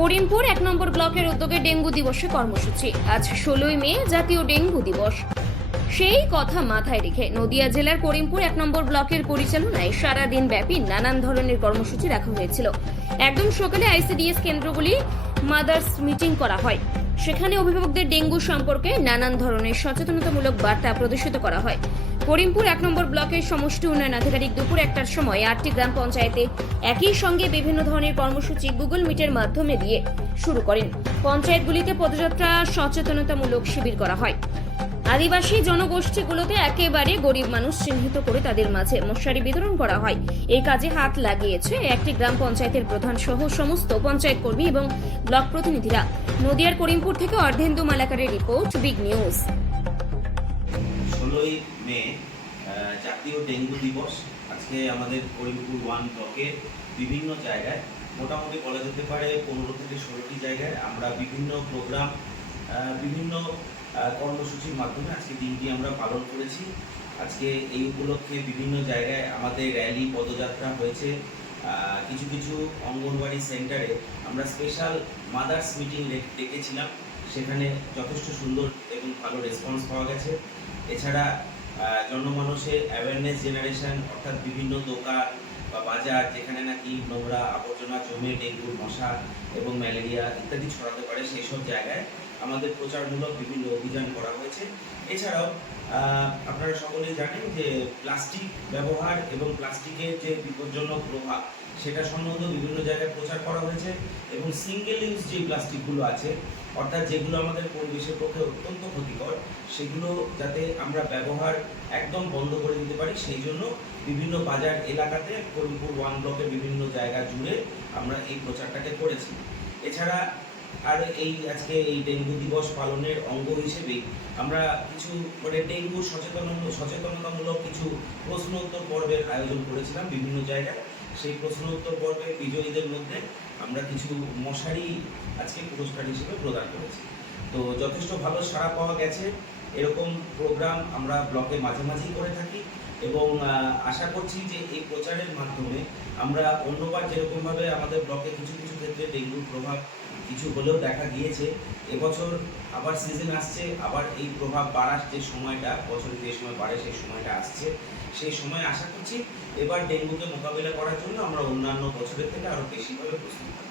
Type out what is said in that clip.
করিমপুর ১ নম্বর ব্লকের উদ্যোগে ডেঙ্গু দিবসে কর্মসূচি। আজ ১৬ই মে জাতীয় ডেঙ্গু দিবস। সেই কথা মাথায় রেখে নদিয়া জেলার করিমপুর ১ নম্বর ব্লকের পরিচালনায় সারাদিন ব্যাপী নানান ধরনের কর্মসূচি রাখা হয়েছিল। একদম সকালে আইসিডিএস কেন্দ্রগুলি মাদার্স মিটিং করা হয়। সেখানে অভিভাবকদের ডেঙ্গু সম্পর্কে নানান ধরনের সচেতনতামূলক বার্তা প্রদর্শিত করা হয়। করিমপুর ১ নম্বর ব্লকের সমষ্টি উন্নয়ন আধিকারিক দুপুর ১টার সময় ৮টি গ্রাম পঞ্চায়েতে একই সঙ্গে বিভিন্ন ধরনের কর্মসূচি গুগল মিটের মাধ্যমে দিয়ে শুরু করেন। পঞ্চায়েতগুলিতে পদযাত্রা, সচেতনতামূলক শিবির করা হয়। আদিবাসী জনগোষ্ঠীগুলোতে একেবারে গরিব মানুষ চিহ্নিত করে তাদের মাঝে মশারি বিতরণ করা হয়। এই কাজে হাত লাগিয়েছে একটি গ্রাম পঞ্চায়েতের প্রধান সহ সমস্ত পঞ্চায়েত কর্মী এবং ব্লক প্রতিনিধিরা। নদিয়ার করিমপুর থেকে অর্ধেন্দু মালাকারের রিপোর্ট, বিগ নিউজ। ১৬ই মে জাতীয় ডেঙ্গু দিবস। আজকে আমাদের করিমপুর 1 ব্লকে বিভিন্ন জায়গায়, মোটামুটি বলা যেতে পারে ১৫ থেকে ১৬টি জায়গায় আমরা বিভিন্ন প্রোগ্রাম, বিভিন্ন কর্মসূচির মাধ্যমে আজকে দিনটি আমরা পালন করেছি। আজকে এই উপলক্ষে বিভিন্ন জায়গায় আমাদের র্যালি, পদযাত্রা হয়েছে। কিছু কিছু অঙ্গনওয়াড়ি সেন্টারে আমরা স্পেশাল মাদার্স মিটিং ডেকেছিলাম। সেখানে যথেষ্ট সুন্দর এবং ভালো রেসপন্স পাওয়া গেছে। এছাড়া জনমানসে অ্যাওয়ারনেস জেনারেশন, অর্থাৎ বিভিন্ন দোকান বা বাজার যেখানে নাকি নোংরা আবর্জনা জমে ডেঙ্গুর মশা এবং ম্যালেরিয়া ইত্যাদি ছড়াতে পারে, সেই সব জায়গায় আমাদের প্রচারমূলক বিভিন্ন অভিযান করা হয়েছে। এছাড়াও আপনারা সকলেই জানেন যে প্লাস্টিক ব্যবহার এবং প্লাস্টিকের যে বিপজ্জনক প্রভাব, সেটা সম্বন্ধে বিভিন্ন জায়গায় প্রচার করা হয়েছে। এবং সিঙ্গেল ইউজ যে প্লাস্টিকগুলো আছে, অর্থাৎ যেগুলো আমাদের পরিবেশের পক্ষে অত্যন্ত ক্ষতিকর, সেগুলো যাতে আমরা ব্যবহার একদম বন্ধ করে দিতে পারি, সেই জন্য বিভিন্ন বাজার এলাকাতে করিমপুর 1 ব্লকের বিভিন্ন জায়গা জুড়ে আমরা এই প্রচারটাকে করেছি। এছাড়া আর আজকে এই ডেঙ্গু দিবস পালনের অঙ্গ হিসেবেই আমরা কিছু ডেঙ্গু সচেতনতামূলক কিছু প্রশ্ন উত্তর পর্বের আয়োজন করেছিলাম বিভিন্ন জায়গায়। সেই প্রশ্ন উত্তর পর্বে বিজয়ীদের মধ্যে আমরা কিছু মশারি আজকে পুরস্কার হিসেবে প্রদান করেছি। তো যথেষ্ট ভালো সাড়া পাওয়া গেছে। এরকম প্রোগ্রাম আমরা ব্লকে মাঝে মাঝেই করে থাকি এবং আশা করছি যে এই প্রচারের মাধ্যমে আমরা অন্যবার যেরকমভাবে আমাদের ব্লকে কিছু কিছু ক্ষেত্রে ডেঙ্গুর প্রভাব কিছু হলেও দেখা গিয়েছে, এবছর আবার সিজন আসছে, আবার এই প্রভাব বাড়ার যে সময়টা, বছরে যে সময় বাড়ে সেই সময়টা আসছে। সেই সময় আশা করছি এবার ডেঙ্গুকে মোকাবিলা করার জন্য আমরা অন্যান্য বছরের থেকে আরও বেশিভাবে প্রস্তুত থাকব।